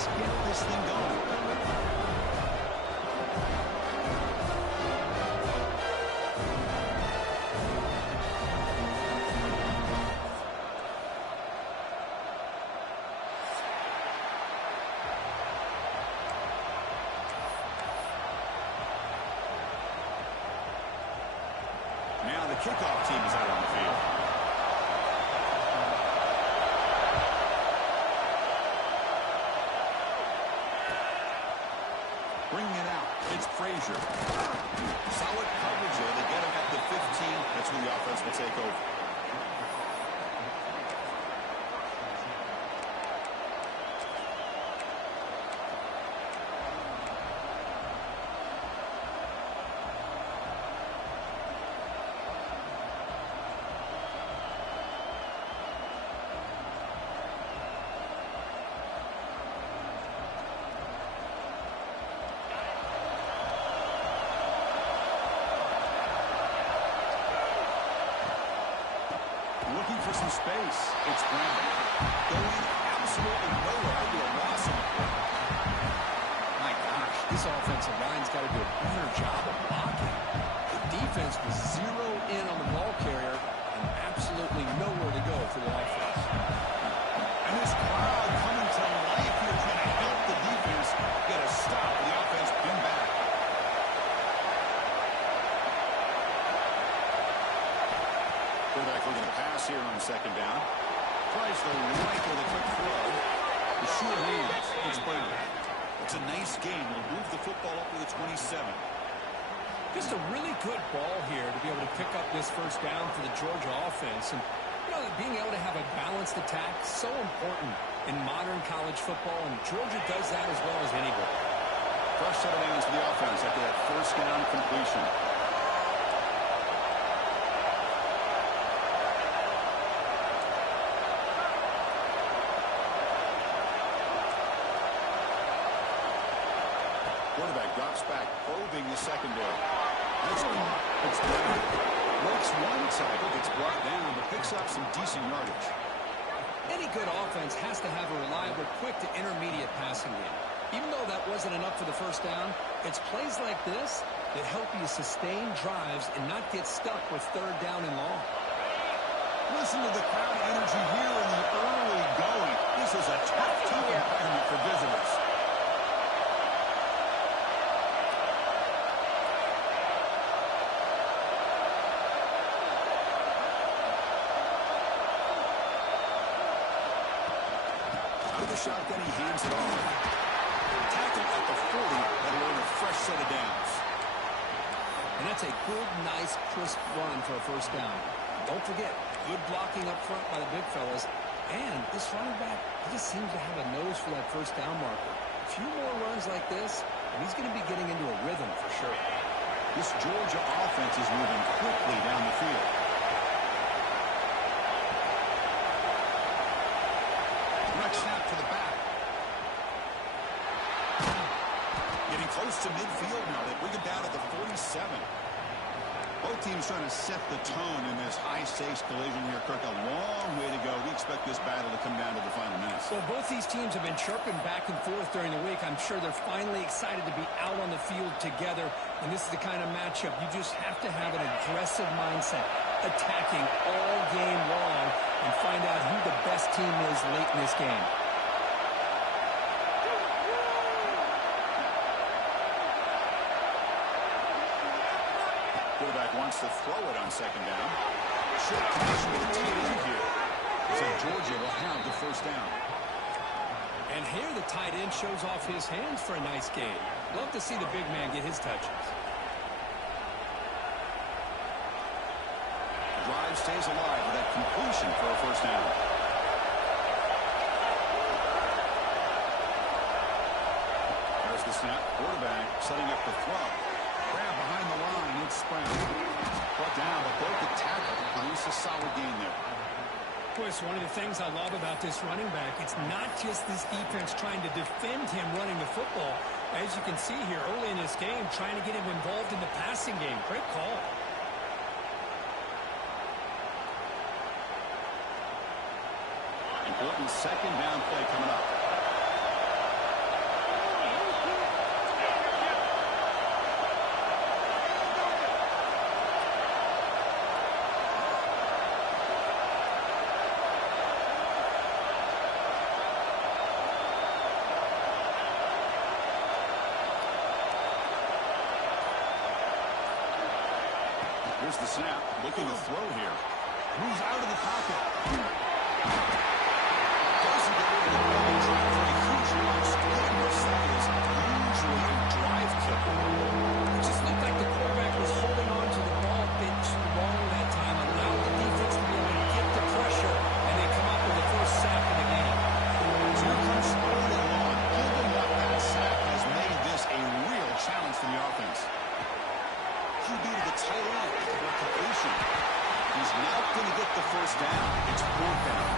Let's get this thing going. Now the kickoff team is out on the field. Bringing it out, it's Frazier. Solid coverage there. They get him at the 15. That's where the offense will take over. Looking for some space. It's Brown. Going absolutely nowhere. Maybe a loss of it. My gosh, this offensive line's got to do a better job of blocking. The defense was zero in on the ball carrier and absolutely nowhere to go for the offense. And this crowd coming to life here trying to help the defense get a stop. The offense been back. Quarterback looking to pass here on second down. Tries the right with a quick throw. The sure hands. It's Brown. It's a nice game. Will move the football up to the 27. Just a really good ball here to be able to pick up this first down for the Georgia offense. And, you know, being able to have a balanced attack is so important in modern college football, and Georgia does that as well as anybody. Fresh set of downs for the offense after that first down completion. Quarterback drops back, probing the secondary. Nice caught. It's down. Breaks one tackle, gets brought down, but picks up some decent yardage. Any good offense has to have a reliable, quick to intermediate passing game. Even though that wasn't enough for the first down, it's plays like this that help you sustain drives and not get stuck with third down and long. Listen to the crowd energy here in the early going. This is a tough environment for visitors. Shotgun, he hands it off. Tackle at the 40, that'll earn a fresh set of downs. And that's a good, nice, crisp run for a first down. Don't forget, good blocking up front by the big fellas. And this running back, he just seems to have a nose for that first down marker. A few more runs like this, and he's going to be getting into a rhythm for sure. This Georgia offense is moving quickly down the field. Snap to the back. Getting close to midfield now. They bring it down at the 47. Both teams trying to set the tone in this high-stakes collision here, Kirk. A long way to go. We expect this battle to come down to the final minutes. Well, both these teams have been chirping back and forth during the week. I'm sure they're finally excited to be out on the field together. And this is the kind of matchup you just have to have an aggressive mindset, attacking all game long, and find out who the best team is late in this game. Quarterback wants to throw it on second down. Short connection with the tight end here. So Georgia will have the first down. And here the tight end shows off his hands for a nice game. Love to see the big man get his touches. Drive stays alive with that completion for a first down. There's the snap. Quarterback setting up the throw. Grab behind the line. It's Brown. Brought down, but broke the tackle. Produce a solid gain there. Of course, one of the things I love about this running back, it's not just this defense trying to defend him running the football. As you can see here early in this game, trying to get him involved in the passing game. Great call. Important second down play coming up. Here's the snap, looking to throw here. Moves out of the pocket. Doesn't get rid of the ball, trying for a huge run. Splitting this side is usually a drive kicker. It just looked like the quarterback was holding on to the ball a bit too long that time, allowed the defense to be able to get the pressure, and they come up with the first sack of the game. So here comes early on. Giving up that sack has made this a real challenge for the offense. QB to the tight end for a completion. He's not going to get the first down. It's fourth down.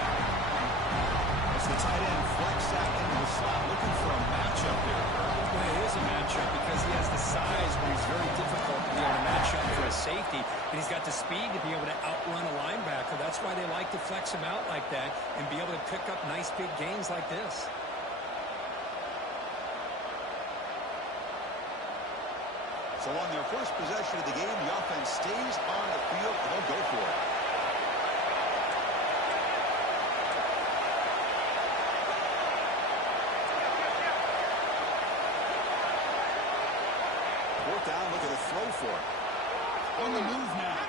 As the tight end flex sack into the slot, looking for a matchup here. Well, it is a matchup because he has the size where he's very difficult to be able to match up for a safety, and he's got the speed to be able to outrun a linebacker. That's why they like to flex him out like that and be able to pick up nice big gains like this. So on their first possession of the game, the offense stays on the field, and they'll go for it. Fourth down, look at a throw for it. On the move now.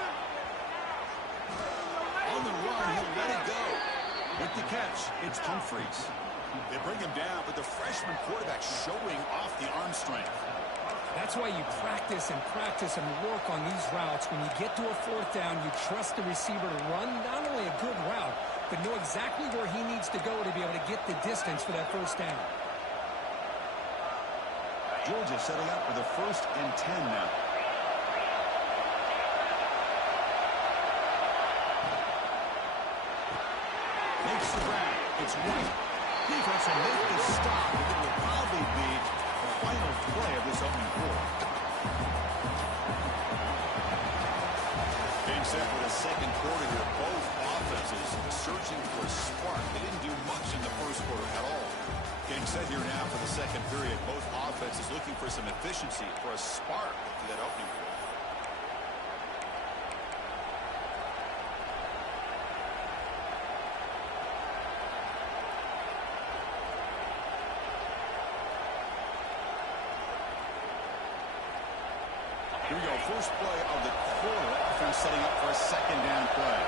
On the run, he'll let it go. With the catch, it's Humphries. They bring him down, but the freshman quarterback showing off the arm strength. That's why you practice and work on these routes. When you get to a fourth down, you trust the receiver to run not only a good route, but know exactly where he needs to go to be able to get the distance for that first down. Georgia settled up for the 1st and 10 now. Makes the grab. It's White. Defense will make the stop, and it will probably be the final play of this opening quarter. Being set for the second quarter here, both offenses searching for a spark. They didn't do much in the first quarter at all. Getting set here now for the second period, both offenses looking for some efficiency, for a spark to that opening quarter. Here we go, first play of the quarter. Offense setting up for a second down play.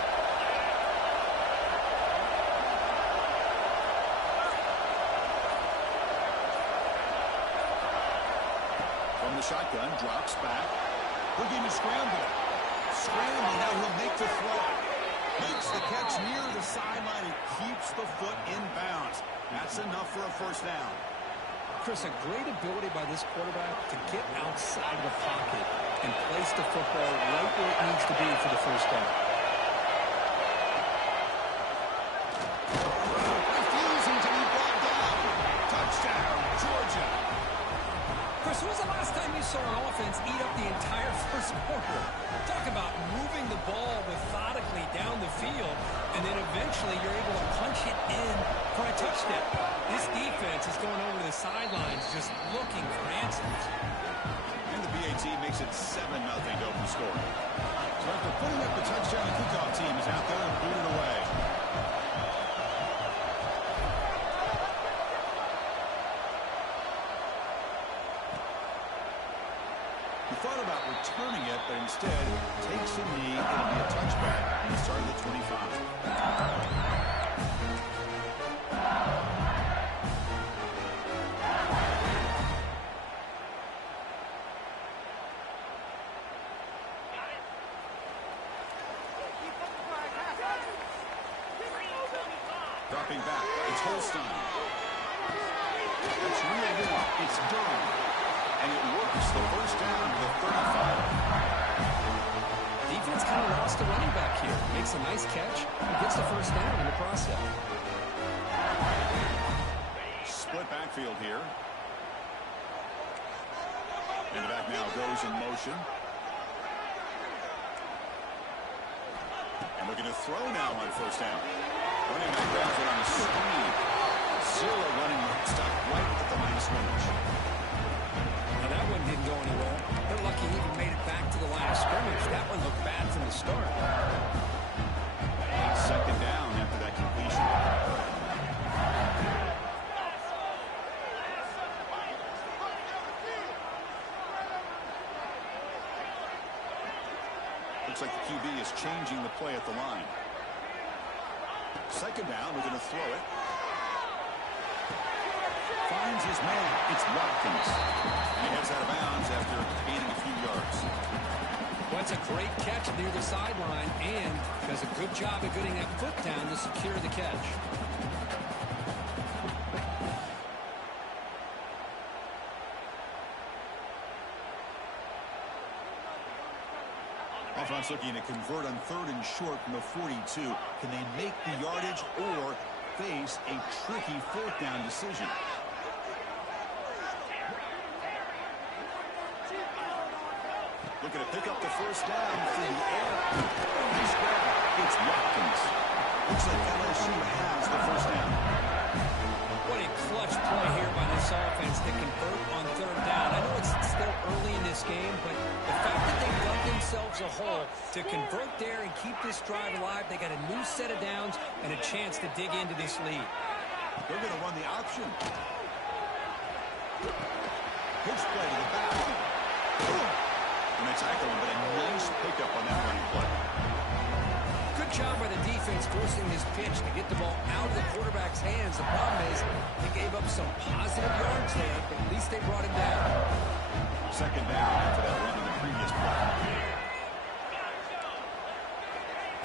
From the shotgun, drops back. Looking to scramble. Scramble, now he'll make the throw. Makes the catch near the sideline and keeps the foot in bounds. That's enough for a first down. Chris, a great ability by this quarterback to get outside of the pocket and place the football right where it needs to be for the first down. Refusing to be brought down. Touchdown, Georgia. Chris, when was the last time you saw an offense eat up the entire first quarter? Talk about moving the ball methodically down the field, and then eventually you're able to punch it in for a touchdown. This defense is going over the sidelines just looking for answers. And the BAT makes it 7-0 to open score. So after putting up the touchdown, the kickoff team is out there and booted away. He thought about returning it, but instead takes a knee. It'll be a touchback on the start of the 25. Dropping back, it's Holstein. That's real good. It's Durham. And it works. The first down to the 35. Defense kind of lost the running back here. Makes a nice catch and gets the first down in the process. Split backfield here. And the back now goes in motion. And looking to throw now on first down. Running back grabs it on the screen. Zero running stuck right at the line of scrimmage. Now that one didn't go anywhere. They're lucky he even made it back to the line of scrimmage. That one looked bad from the start. Second down after that completion. The Looks like the QB is changing the play at the line. Second down, we're going to throw it. Finds his man. It's Watkins. And he heads out of bounds after gaining a few yards. Well, it's a great catch near the sideline, and does a good job of getting that foot down to secure the catch. Offense looking to convert on 3rd and short from the 42. Can they make the yardage or face a tricky 4th down decision? Looking to pick up the first down through the air. Nice grab. It's Watkins. Looks like LSU has the first down. What a clutch play here by this offense to convert on 3rd down. I know it's still early in this game, but the fact that they dug themselves a hole to convert there and keep this drive alive, they got a new set of downs and a chance to dig into this lead. They're going to run the option. Pitch play to the back. And they tackle him, but a nice pickup on that running play. Good job by the defense forcing this pitch to get the ball out of the quarterback's hands. The problem is they gave up some positive yards there, but at least they brought him down. Second down after that run in the previous play.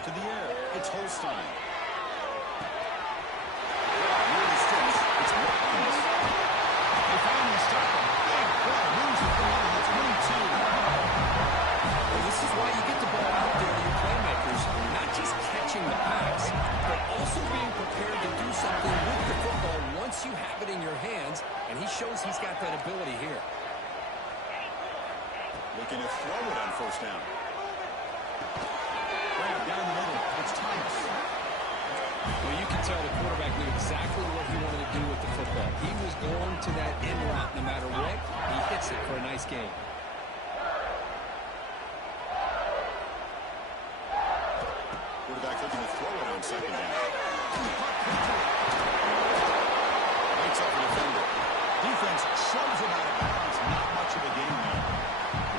To the air, it's Holstein. Near the sticks, it's Watkins. They finally stop him. Big play, moves the ball to the 22. Well, this is why you get the ball out there to your playmakers, not just catching the pass, but also being prepared to do something with the football once you have it in your hands, and he shows he's got that ability here. Looking to throw it on 1st down. Right down the middle, it's Thomas. Well, you can tell the quarterback knew exactly what he wanted to do with the football. He was going to that end route no matter what. He hits it for a nice gain. Quarterback looking to throw it on 2nd down. Waits up the defender. Defense shoves him out of bounds. Not much of a game there.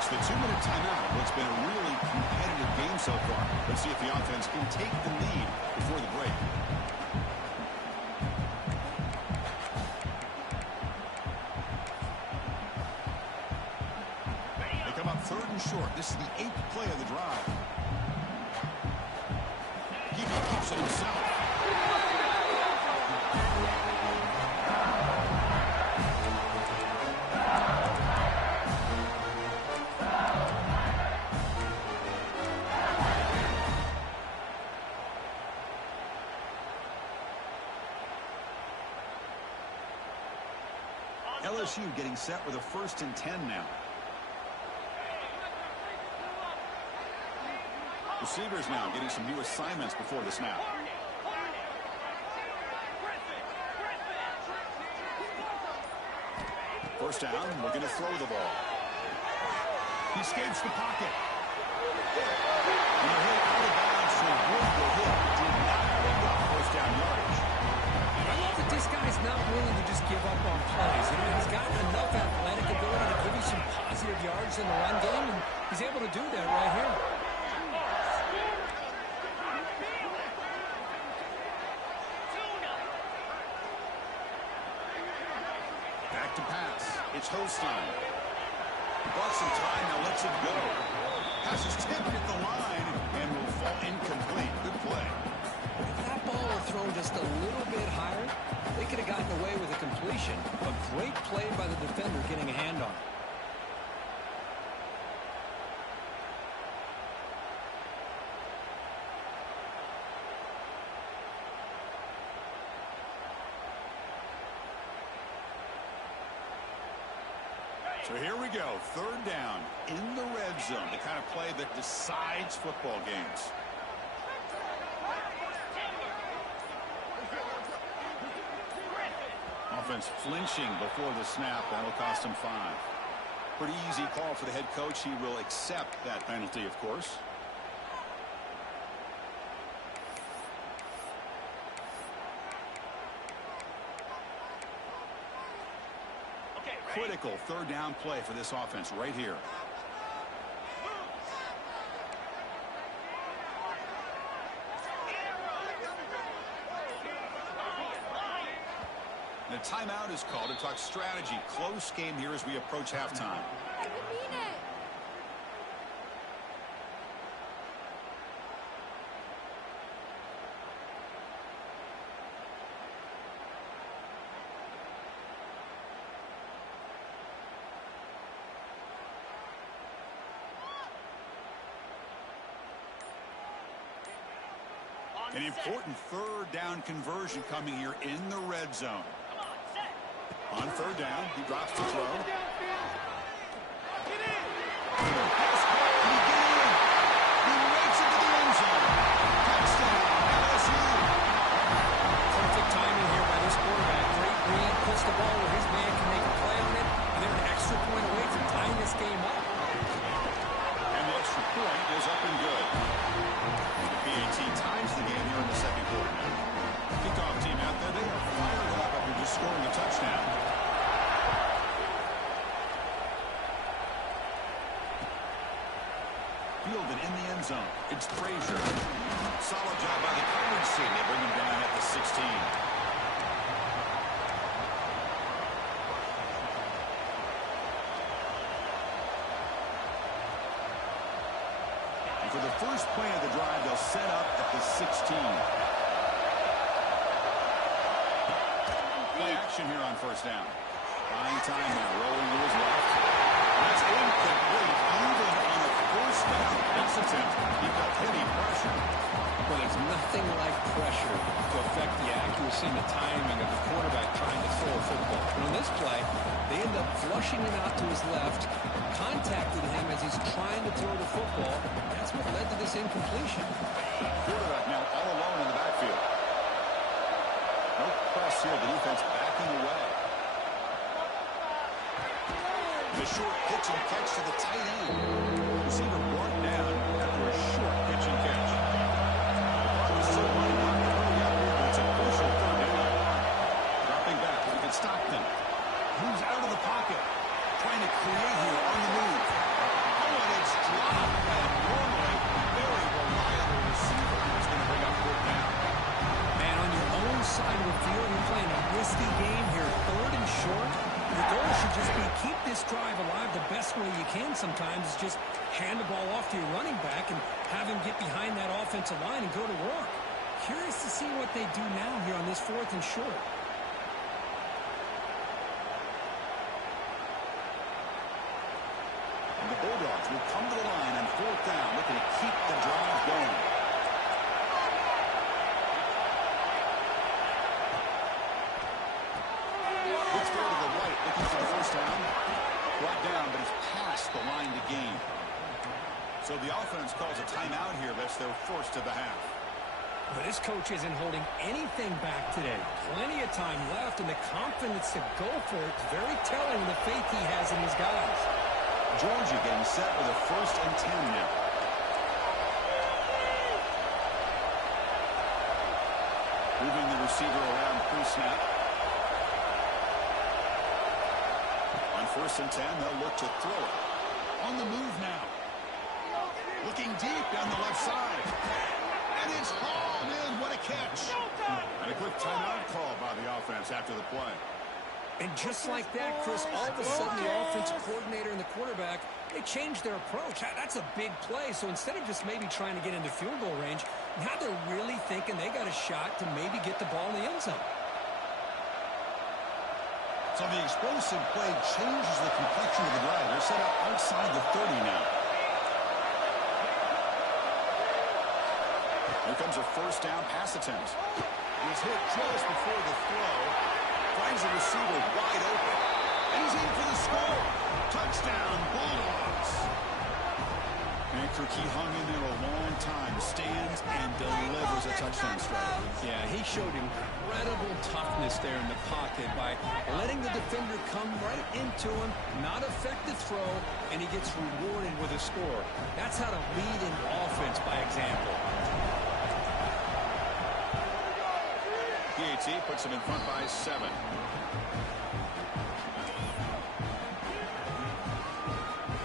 It's the 2-minute timeout. What's been a really competitive game so far. Let's see if the offense can take the lead before the break. They come up 3rd and short. This is the 8th play of the drive. He keeps it himself. LSU getting set with a 1st and 10 now. Receivers now getting some new assignments before the snap. First down, we're going to throw the ball. He escapes the pocket. And the hit out of bounds, so good the hit did not pick up 1st down yardage. I love that this guy's not willing to just give up on plays. You know, he's got enough athletic ability to give you some positive yards in the run game, and he's able to do that right here. Back to pass. It's Holstein. Bought some time, now lets it go. Pass is tipped at the line and will fall incomplete. Good play. If that ball were thrown just a little bit higher, they could have gotten away with a completion. A great play by the defender getting a hand on it. So here we go, 3rd down in the red zone, the kind of play that decides football games. Offense flinching before the snap. That'll cost him 5. Pretty easy call for the head coach. He will accept that penalty, of course. Critical 3rd down play for this offense right here. And a timeout is called to talk strategy. Close game here as we approach halftime. An important third down conversion coming here in the red zone. On third down, he drops to throw. He makes it to the end zone. Touchdown, LSU. Perfect timing here by this quarterback. Great read, puts the ball where his man can make a play on it, and they're an extra point away from tying this game up. And the extra point is up and good. The PAT ties the game here in the second quarter now. Kickoff team out there, they are fired up after just scoring a touchdown. Fielded in the end zone. It's Frazier. Solid job by the coverage team. They bring him down at the 16. For the first play of the drive, they'll set up at the 16. Play action here on first down. Buying time now, rolling to his left. That's incomplete. Even on a first down pass attempt, he felt heavy pressure. Well, there's nothing like pressure to affect the accuracy and the timing of the quarterback trying to throw a football. And on this play, they end up flushing it out to his left, contacted him as he's trying to throw the football. That's what led to this incompletion. Quarterback now all alone in the backfield. No press here. The defense backing away. The short pitch and catch to the tight end. Receiver brought down after a short pitch and catch. The still running out. Hurry up here, but it's a crucial third down. Dropping back. Look at Stockton. Moves out of the pocket. Trying to create here on the move. Oh, and it's dropped. And normally, very reliable receiver is going to bring up fourth down. Man, on your own side of the field, you're playing a risky game here. Third and short. Your goal should just be keep this drive alive the best way you can sometimes. Is just hand the ball off to your running back and have him get behind that offensive line and go to work. Curious to see what they do now here on this fourth and short. The Bulldogs will come to the line on fourth down, looking to keep the drive going. Let's go to the right, looking for the first down. Brought down, but it's past the line to gain. So the offense calls a timeout here. That's their first of the half. But this coach isn't holding anything back today. Plenty of time left, and the confidence to go for it is very telling of the faith he has in his guys. Georgia getting set with a 1st and 10 now. Moving the receiver around pre-snap. On 1st and 10, they'll look to throw it. On the move now. Looking deep down the left side. And it's hauled in. What a catch. And a quick timeout call by the offense after the play. And just like that, Chris, all of a sudden the offensive coordinator and the quarterback, they changed their approach. That's a big play. So instead of just maybe trying to get into field goal range, now they're really thinking they got a shot to maybe get the ball in the end zone. So the explosive play changes the complexion of the drive. They're set up outside the 30 now. Here comes a first down pass attempt. He's hit just before the throw. Finds the receiver wide open. And he's in for the score. Touchdown, Bulldogs. And Kirky hung in there a long time. Stands and delivers a touchdown strike. Yeah, he showed incredible toughness there in the pocket by letting the defender come right into him, not affect the throw, and he gets rewarded with a score. That's how to lead an offense by example. PAT puts him in front by 7.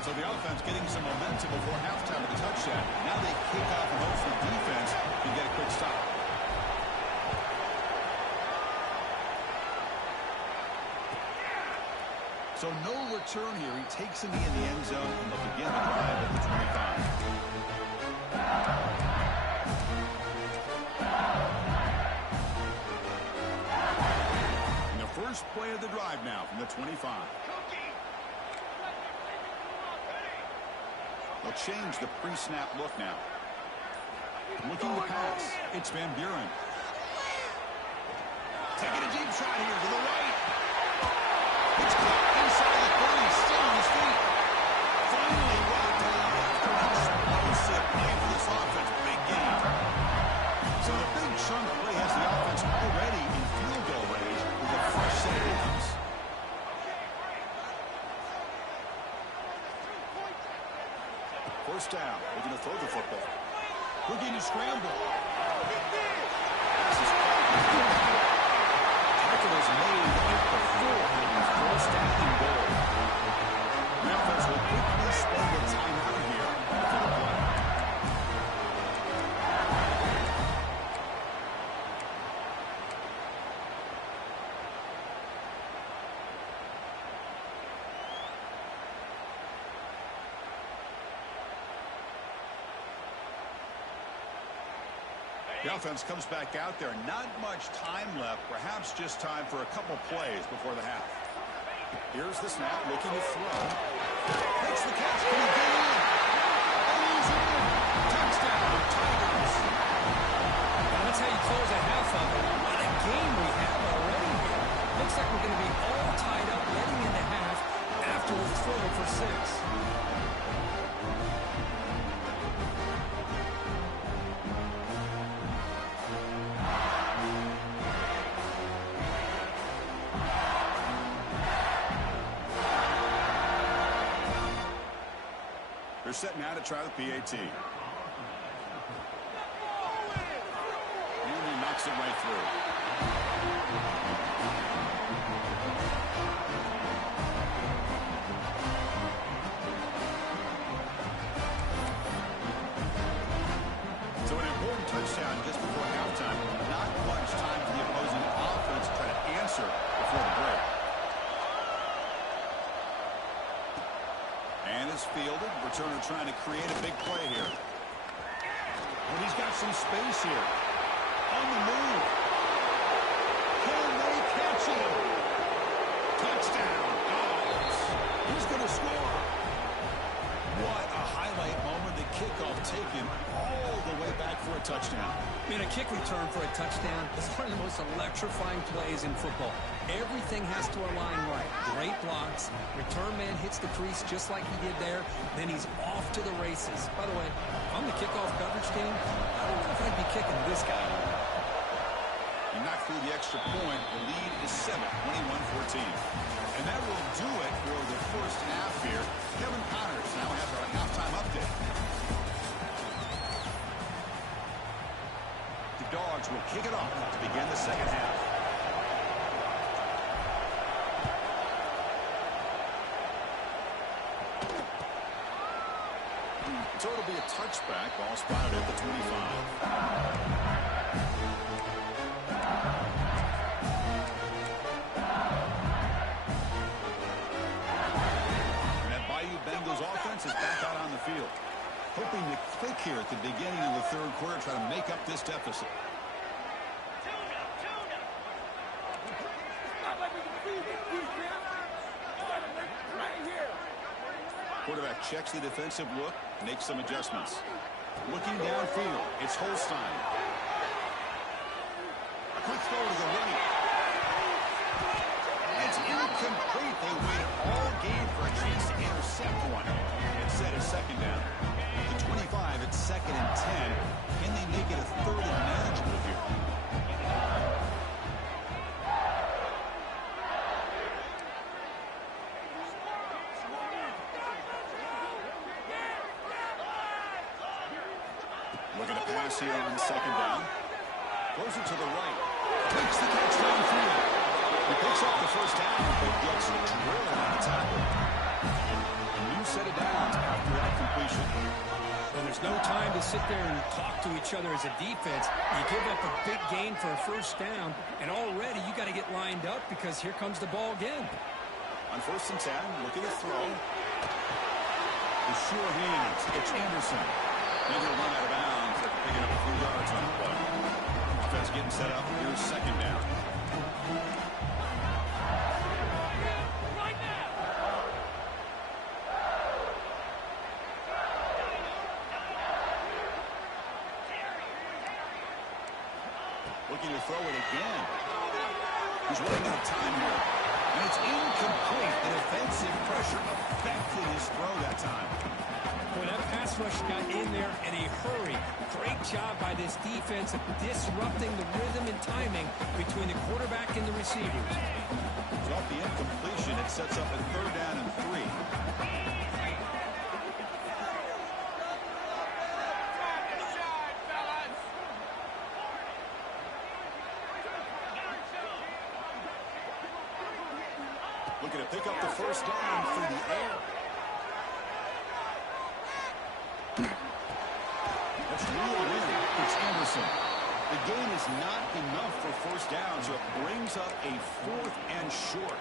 So the offense getting some momentum before halftime with the touchdown. Now they kick off and hope for defense to get a quick stop. So no return here. He takes it in the end zone, and they'll begin the drive at the 25. And the first play of the drive now from the 25. They'll change the pre-snap look now. Looking to pass. It's Van Buren. Taking a deep shot here to the right. It's caught inside the 30, still on his feet. Finally right to the left. An explosive play for this offense. Big game. So the big chunk play has the offense already in field goal range with a fresh set of downs. First down. They're going to throw the football. Looking to scramble. This is tackle is made right before his first down and goal. The offense will quickly spend the timeout here for the play. The offense comes back out there. Not much time left. Perhaps just time for a couple plays before the half. Here's the snap. Looking to throw. Makes the catch. Can he get in? And he's in. Touchdown, Tigers. And that's how you close a half of it. What a game we have already here. Looks like we're going to be all tied up heading into half after a throw for 6. They're set now to try the PAT. And he knocks it right through. So an important touchdown just before halftime. Not much time for the opposing offense to try to answer before the break. And is fielded. Returner trying to create a big play here. And he's got some space here. On the move. Can they catch him? Touchdown, Dogs. He's going to score. What a highlight moment. The kickoff taken all the way back for a touchdown. I mean, a kick return for a touchdown is one of the most electrifying plays in football. Everything has to align right. Great blocks. Return man hits the crease just like he did there. Then he's off to the races. By the way, on the kickoff coverage team, I don't know if I'd be kicking this guy. He knocked through the extra point. The lead is 7, 21-14. And that will do it for the first half here. Kevin Connors now has our halftime update. The Dogs will kick it off to begin the second half. So it'll be a touchback. Ball spotted at the 25. Is back out on the field. Hoping to click here at the beginning of the third quarter, try to make up this deficit. Quarterback checks the defensive look, makes some adjustments. Looking downfield, it's Holstein. A quick throw to the right. It's incomplete. They waited all game for a chance to intercept one. Set a second down. The 25 at 2nd and 10. Can they make it a 3rd and manageable here? Looking to pass here on 2nd down. Throws it to the right. Takes the catch downfield. He picks up the first down, but gets drilled on the tackle. Set it down after that completion. Well, there's no time to sit there and talk to each other as a defense. You give up a big gain for a first down, and already you got to get lined up because here comes the ball again. On 1st and 10, looking to throw. With sure hands, it's Anderson. Now they'll run out of bounds after picking up a few yards on the play. Offense getting set up. Here's 2nd down. Looking to throw it again. He's running out of time here. And it's incomplete. The defensive pressure affected his throw that time. Boy, that pass rush got in there in a hurry. Great job by this defense of disrupting the rhythm and timing between the quarterback and the receivers. So off the incompletion, it sets up a 3rd down and 3. Looking to pick up the 1st down through the air. That's reeled in. It's Anderson. The gain is not enough for 1st down, so it brings up a 4th and short.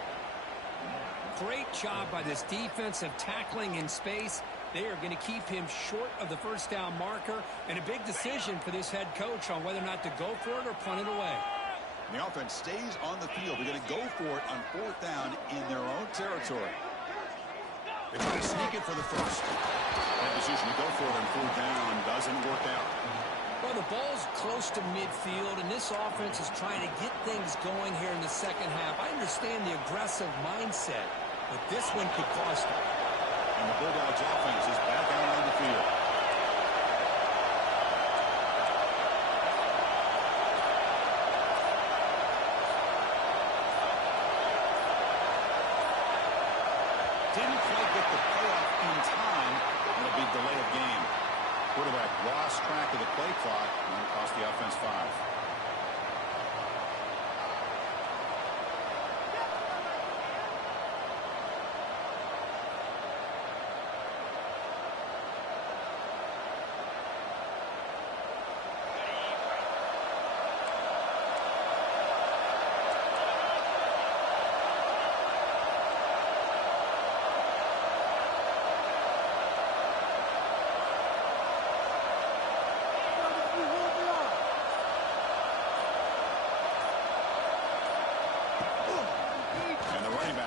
Great job by this defense of tackling in space. They are going to keep him short of the 1st down marker, and a big decision for this head coach on whether or not to go for it or punt it away. The offense stays on the field. They're going to go for it on 4th down in their own territory. They try to sneak it for the 1st. That decision to go for it on 4th down doesn't work out. Well, the ball's close to midfield, and this offense is trying to get things going here in the 2nd half. I understand the aggressive mindset, but this one could cost them. And the Bulldogs offense is back out on the field. Didn't quite get the payoff in time, and a big delay of game. Quarterback lost track of the play clock, and it cost the offense 5.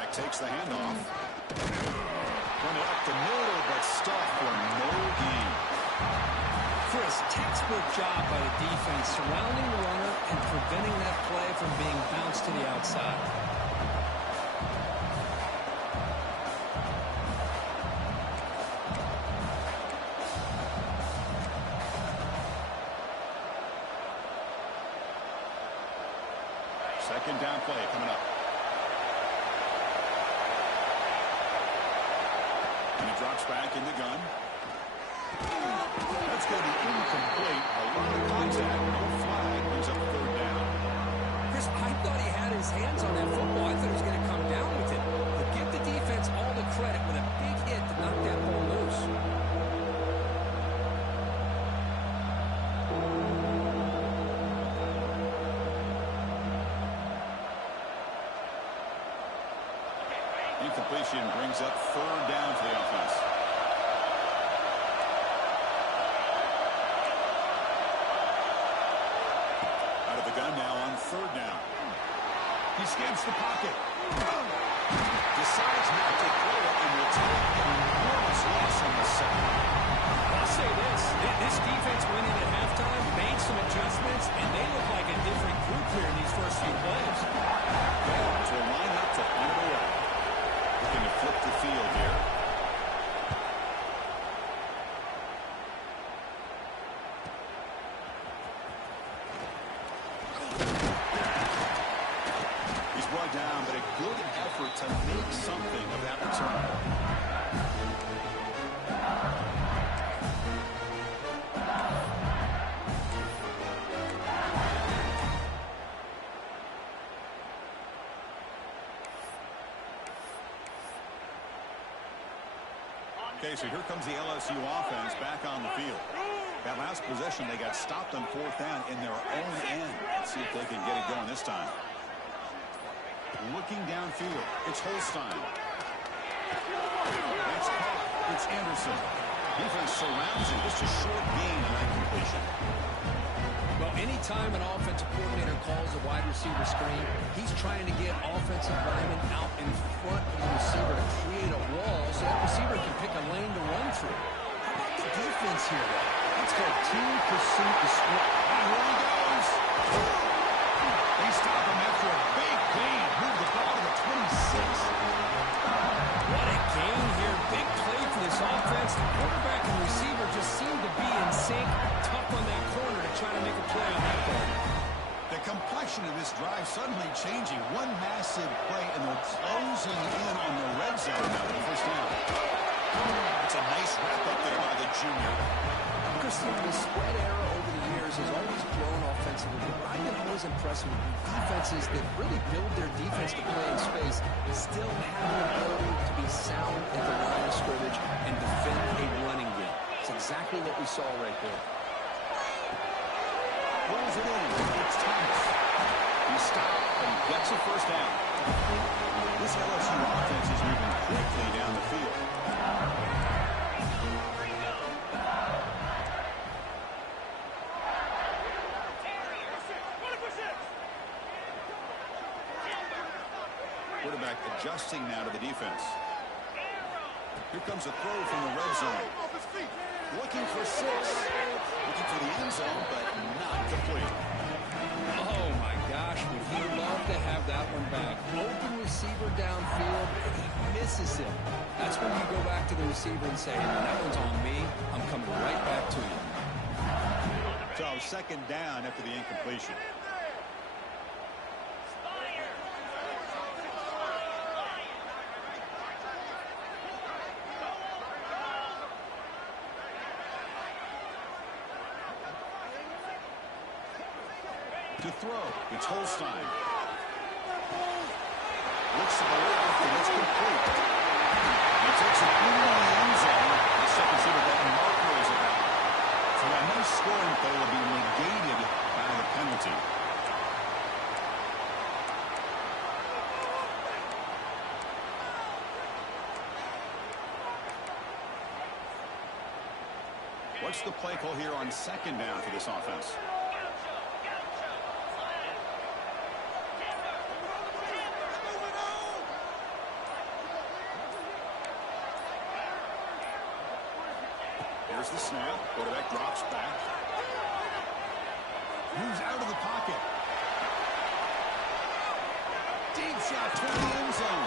Takes the handoff. Run it up the middle, but stuffed for no gain. Chris, textbook job by the defense surrounding the runner and preventing that play from being bounced to the outside. Second down play coming up. Drops back in the gun. That's going to be incomplete. A lot of contact. No flag. Brings up 3rd down. Chris, I thought he had his hands on that football. I thought he was going to come down with it. But give the defense all the credit with a big hit to knock that ball loose. Incompletion brings up 3rd down for the offense. Out of the gun now on 3rd down. He scans the pocket. Decides not to throw it and will take an enormous loss on the 2nd. I'll say this. This defense went in at halftime, made some adjustments, and they look like a different group here in these first few plays. Well, to line up to punt it away. Looking to flip the field here. He's brought down, but a good effort to make something of that return. Okay, so here comes the LSU offense back on the field. That last possession, they got stopped on 4th down in their own end. Let's see if they can get it going this time. Looking downfield, it's Holstein. That's caught. It's Anderson. Defense surrounds him. Just a short gain on that completion. Well, anytime an offensive coordinator calls a wide receiver screen, he's trying to get offensive linemen out in front of the receiver to create a wall so that receiver can pick a lane to run through. How about the defense here, though? It's called team pursuit to score. And here he goes. They stop him after a big gain. Move the ball to the 26. What a gain here. Big play for this offense. The quarterback and receiver just seem to be in sync. Tough on that corner to try to make a play on that ball. The complexion of this drive suddenly changing. One massive play, and they're closing in on the red zone now for the first down. It's a nice wrap up there by the junior. Christian, the spread era over the years has always grown offensively, but I've been always impressed with defenses that really build their defense to play in space, still have the ability to be sound at the line of scrimmage and defend a running game. It's exactly what we saw right there. Pulls it in. It's Thomas. He stopped and gets a first down. This LSU offense is moving quickly down the field. Quarterback adjusting now to the defense. Here comes a throw from the red zone. Looking for 6. Looking for the end zone, but not complete. Oh, my gosh, would he love to have that one back. Open receiver downfield, and he misses him. That's when you go back to the receiver and say, that one's on me. I'm coming right back to you. So second down after the incompletion. To throw, it's Holstein. Looks to the left, and it's complete. He takes it into the end zone. Let's check and see what that marker is about. So that nice scoring play will be negated by the penalty. What's the play call here on second down for this offense? Here's the snap. Quarterback drops back. Moves out of the pocket. Deep shot toward the end zone.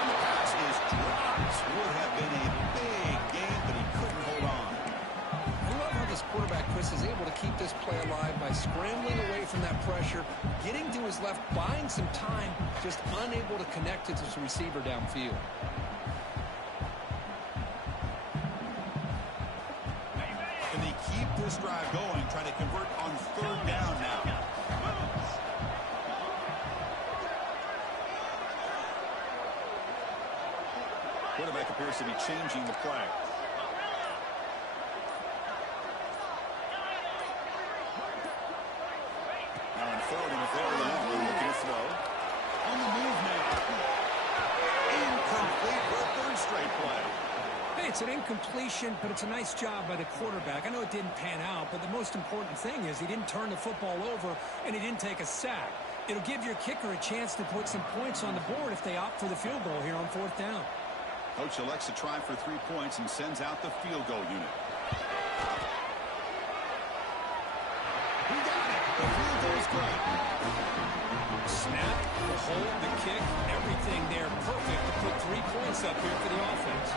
And the pass is dropped. Would have been a big game, but he couldn't hold on. I love how this quarterback, Chris, is able to keep this play alive by scrambling away from that pressure, getting to his left, buying some time, just unable to connect to this receiver downfield. And they keep this drive going, trying to convert on third down now. Quarterback appears to be changing the play. Now on third and very long, looking to throw. On the move now. Incomplete for a third straight play. Hey, it's an incompletion, but it's a nice job by the quarterback. I know it didn't pan out, but the most important thing is he didn't turn the football over and he didn't take a sack. It'll give your kicker a chance to put some points on the board if they opt for the field goal here on fourth down. Coach elects to try for 3 points and sends out the field goal unit. He got it. The field goal is good. Snap, the hold, the kick, everything there perfect to put 3 points up here for the offense.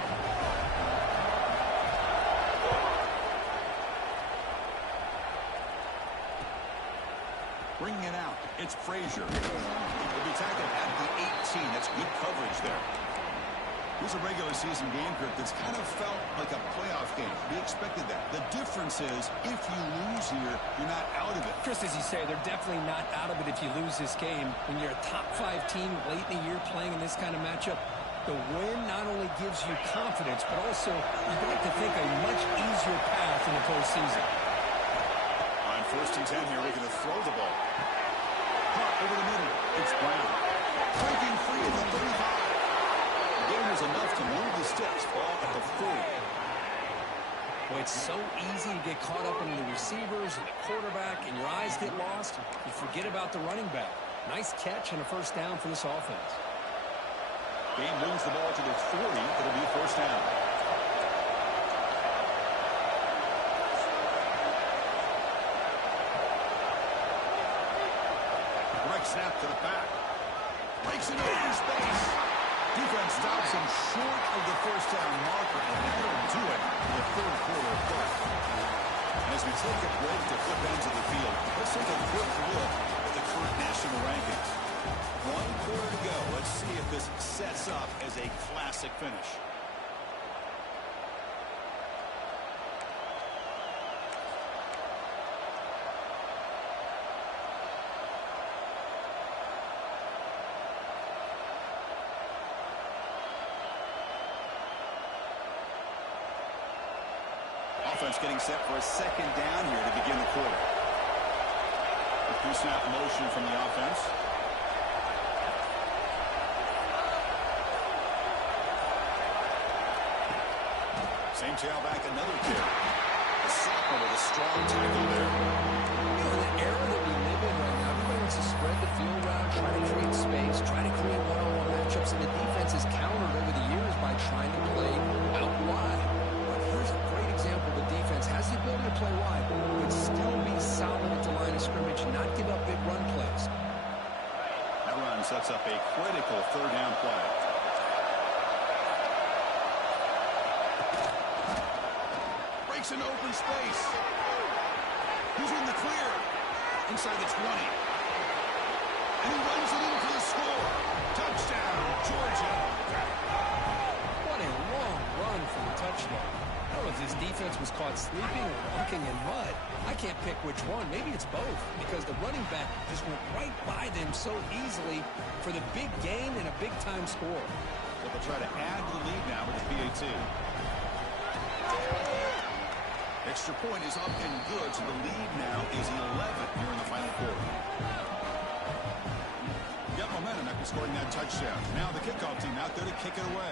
Bringing it out, it's Frazier. He'll be tackled at the 18. That's good coverage there. This is a regular season game, Kurt, that's kind of felt like a playoff game. We expected that. The difference is, if you lose here, you're not out of it. Just as you say, they're definitely not out of it if you lose this game. When you're a top 5 team late in the year playing in this kind of matchup, the win not only gives you confidence, but also you'd like to think a much easier path in the postseason. On first and 10 here, we're going to throw the ball. Caught over the middle. It's Brown. Breaking free at the 35. Gain is enough to move the receivers and the quarterback and your eyes get lost, you forget about the running back. Nice catch and a first down for this offense. Game moves the ball to the 40. It'll be a first down. Right snap to the back. Breaks it open space. Defense stops him short of the first down marker, and that'll do it in the third quarter of play. And as we take a break to flip ends of the field, let's take a quick look at the current national rankings. 1 quarter to go. Let's see if this sets up as a classic finish. Offense getting set for a second down here to begin the quarter. A two-snap motion from the offense. Same tailback, another kick. The Sophomore with a strong tackle there. You know, in the era that we live in right now, everybody wants to spread the field around, try to create space, try to create one-on-one matchups, and the defense has countered over the years by trying to play out wide. But here's a great example. The defense has the ability to play wide, but still be solid at the line of scrimmage and not give up big run plays. That run sets up a critical third down play. Breaks an open space. He's in the clear. Inside the 20. And he runs it in for the score. Touchdown, Georgia. What a long run for the touchdown. I don't know if this defense was caught sleeping or walking in mud. I can't pick which one. Maybe it's both, because the running back just went right by them so easily for the big gain and a big-time score. So they'll try to add to the lead now with the PAT. Extra point is up and good, so the lead now is 11 here in the final quarter. Got momentum after scoring that touchdown. Now the kickoff team out there to kick it away.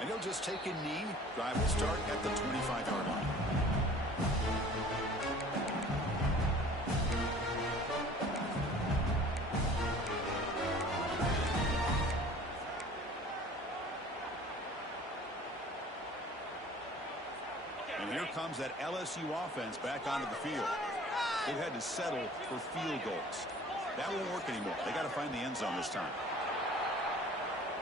And he'll just take a knee. Drive will start at the 25-yard line. And here comes that LSU offense back onto the field. They've had to settle for field goals. That won't work anymore. They got to find the end zone this time.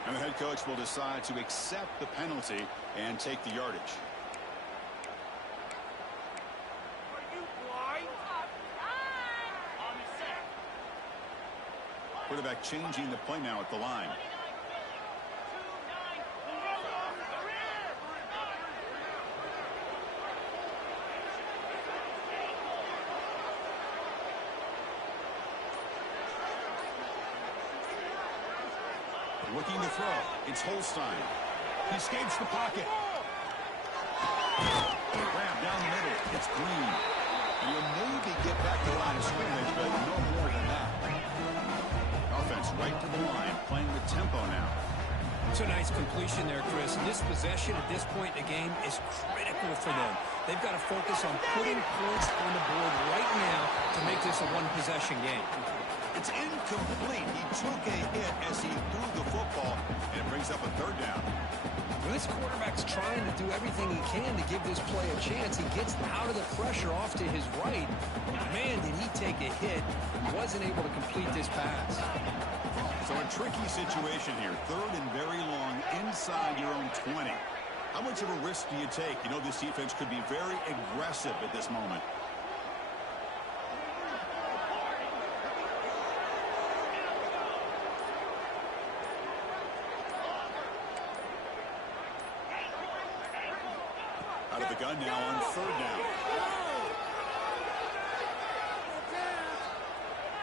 And the head coach will decide to accept the penalty and take the yardage. Quarterback changing the play now at the line. Looking to throw. It's Holstein. He escapes the pocket. Grab down the middle. It's Green. You'll maybe get back to the line of scrimmage, but no more than that. Offense right to the line, playing the tempo now. It's a nice completion there, Chris. And this possession at this point in the game is critical for them. They've got to focus on putting points on the board right now to make this a one-possession game. It's incomplete. He took a hit as he threw the football, and it brings up a third down. Well, this quarterback's trying to do everything he can to give this play a chance. He gets out of the pressure off to his right. Man, did he take a hit. He wasn't able to complete this pass. So a tricky situation here. Third and very long inside your own 20. How much of a risk do you take? You know this defense could be very aggressive at this moment. Out of the gun now on third down.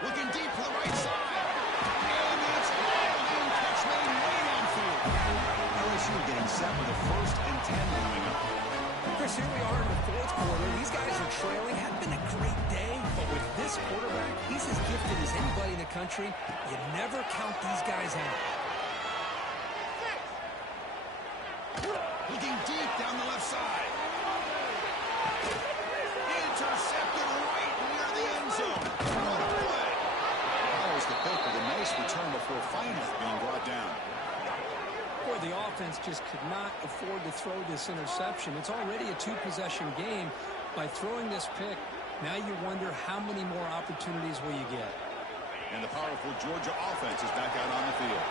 Looking deep for the right side. And that's long. Catch made way downfield. LSU getting set with a 1st and 10 coming up. Chris, here we are in the fourth quarter. These guys are trailing. Hadn't been a great day, but with this quarterback, he's as gifted as anybody in the country. You never count these guys out. Looking deep down the left side. Intercepted right near the end zone. What a play. Follows the pick with a nice return before finally being brought down. Boy, the offense just could not afford to throw this interception. It's already a two-possession game. By throwing this pick, now you wonder how many more opportunities will you get. And the powerful Georgia offense is back out on the field.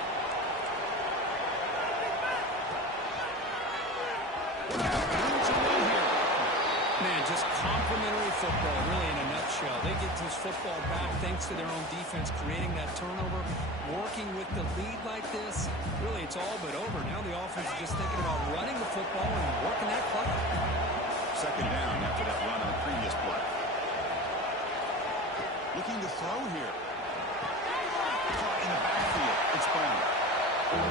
Man, just complimentary football, really, in a nutshell. They get this football back thanks to their own defense, creating that turnover, working with the lead like this. Really, it's all but over. Now the offense is just thinking about running the football and working that clock. Second down after that run on the previous play. Looking to throw here. Caught in the backfield. It's Brown.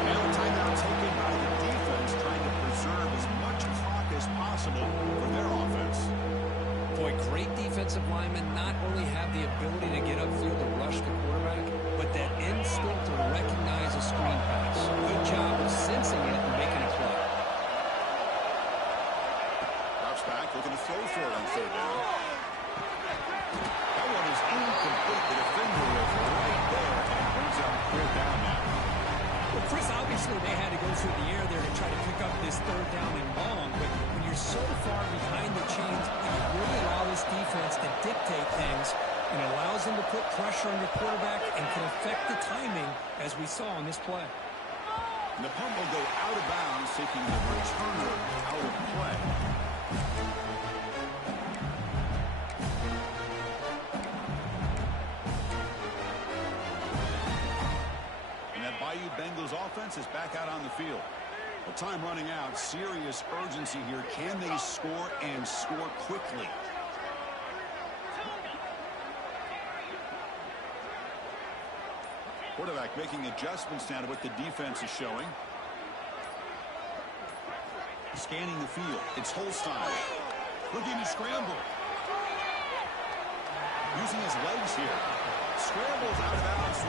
Now timeout taken by the defense, trying to preserve as much clock as possible for their offense. Boy, great defensive linemen not only have the ability to get upfield to rush the quarterback, but that instinct to recognize a screen pass. Good job of sensing it and making a play. Drops back, looking to throw for it on third down. That one is incomplete. The defender was right there, and it brings up third down now. Well, Chris, obviously they had to go through the air there to try to pick up this third down and long, but when you're so far behind the chains, you really allow this defense to dictate things, and it allows them to put pressure on your quarterback and can affect the timing, as we saw on this play. And the punt will go out of bounds, taking the returner out of play. Bayou Bengals offense is back out on the field. The time running out. Serious urgency here. Can they score and score quickly? Quarterback making adjustments now to what the defense is showing. Scanning the field. It's Holstein. Looking to scramble. Using his legs here. Scrambles out of bounds.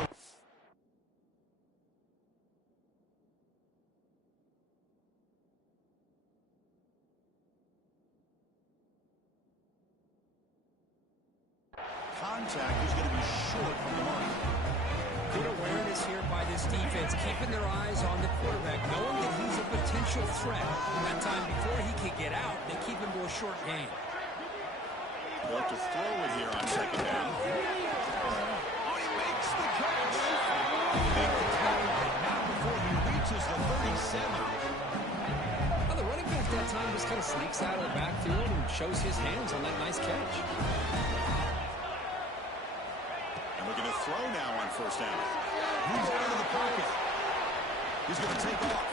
Contact is going to be short from the mark. Good awareness here by this defense, keeping their eyes on the quarterback, knowing that he's a potential threat. That time before he can get out, they keep him to a short game. Built to throw it here on second down. Oh, he makes the catch. Make the tackle, but not before he reaches the 37. Well, the running back that time just kind of sneaks out of the backfield and shows his hands on that nice catch. Looking to throw now on first down. Moves out of the pocket. He's going to take off.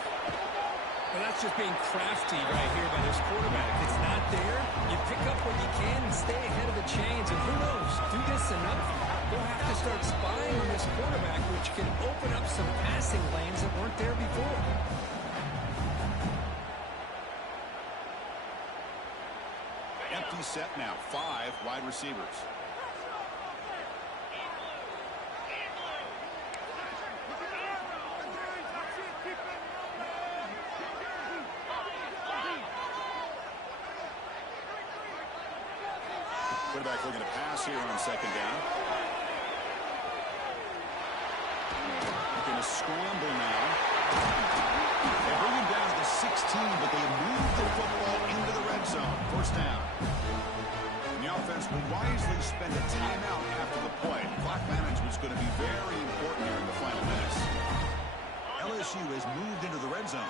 Well, that's just being crafty right here by this quarterback. It's not there. You pick up what you can and stay ahead of the chains. And who knows, do this enough, they'll have to start spying on this quarterback, which can open up some passing lanes that weren't there before. Empty set now. 5 wide receivers. Quarterback looking to pass here on second down. Looking to scramble now. They bring him down to the 16, but they move the football into the red zone. First down. And the offense will wisely spend a timeout after the play. Clock management is going to be very important here in the final minutes. LSU has moved into the red zone.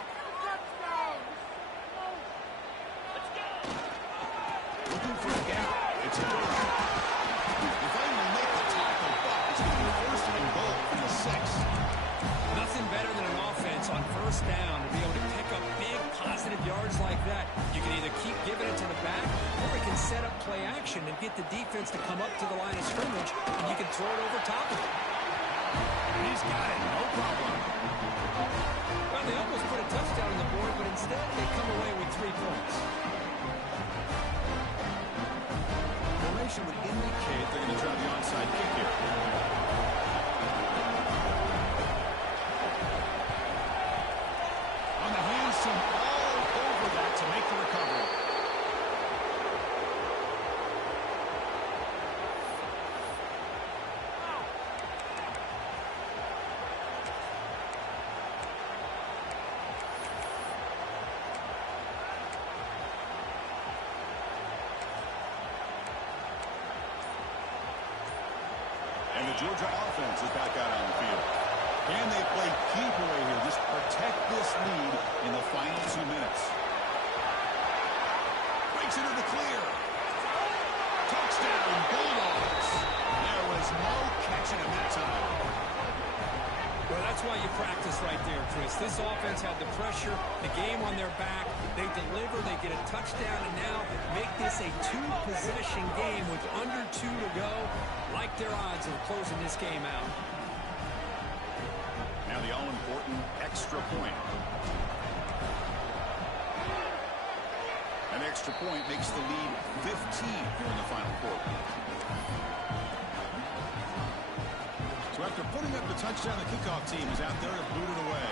Looking for a gap. It's a third. If they will make the tackle, but it's going to be first and goal from the 6. Nothing better than an offense on first down to be able to pick up big positive yards like that. You can either keep giving it to the back, or it can set up play action and get the defense to come up to the line of scrimmage, and you can throw it over top of it. He's got it, no problem. Well, they almost put a touchdown on the board, but instead they come away with 3 points. Formation would indicate they're going to try the onside kick here. On the hands team all over And the Georgia offense is back out on the field. Can they play keep away here? Just protect this lead in the final 2 minutes. Breaks into the clear. Touchdown, Bulldogs. There was no catching him that time. Well, that's why you practice right there, Chris. This offense had the pressure, the game on their back. They deliver, they get a touchdown, and now make this a two-possession game with under 2 to go. Like their odds of closing this game out. Now the all-important extra point. An extra point makes the lead 15 here in the final quarter. So after putting up the touchdown, the kickoff team is out there to boot it away.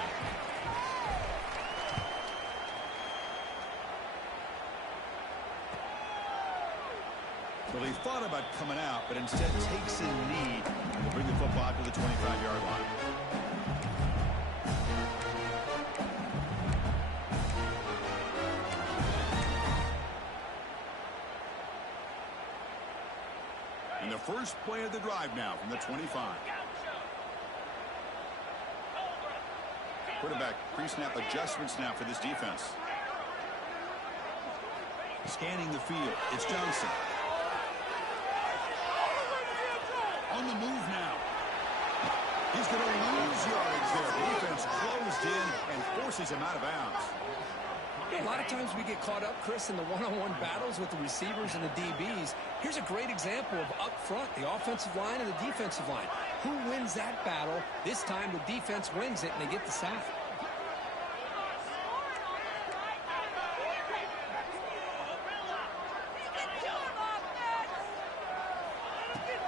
Well, he thought about coming out, but instead takes a knee to bring the football out to the 25-yard line. And the first play of the drive now from the 25. Quarterback pre-snap adjustments now for this defense. Scanning the field, it's Johnson. On the move now. He's going to lose yards there. The defense closed in and forces him out of bounds. A lot of times we get caught up, Chris, in the one-on-one battles with the receivers and the DBs. Here's a great example of up front, the offensive line and the defensive line. Who wins that battle? This time the defense wins it, and they get the sack.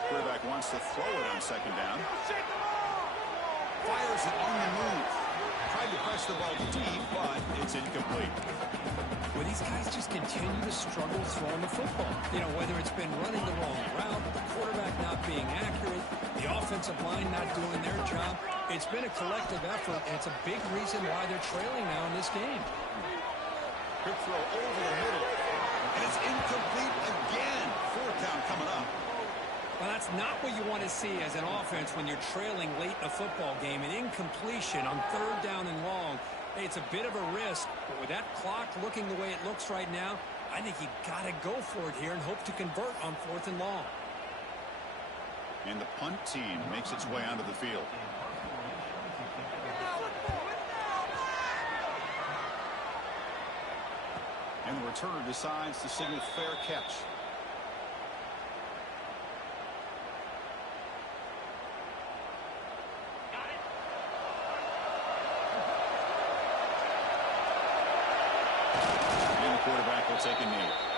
Quarterback wants to throw it on second down. Fires it on the move. Tried to press the ball deep, but it's incomplete. Well, these guys just continue to struggle throwing the football. You know, whether it's been running the wrong route, the quarterback not being accurate, the offensive line not doing their job. It's been a collective effort, and it's a big reason why they're trailing now in this game. Quick throw over the middle, and it's incomplete again. 4th down coming up. Well, that's not what you want to see as an offense when you're trailing late in a football game. An incompletion on 3rd down and long. Hey, it's a bit of a risk, but with that clock looking the way it looks right now, I think you got to go for it here and hope to convert on 4th and long. And the punt team makes its way onto the field. And the returner decides to signal fair catch. And the quarterback will take a knee.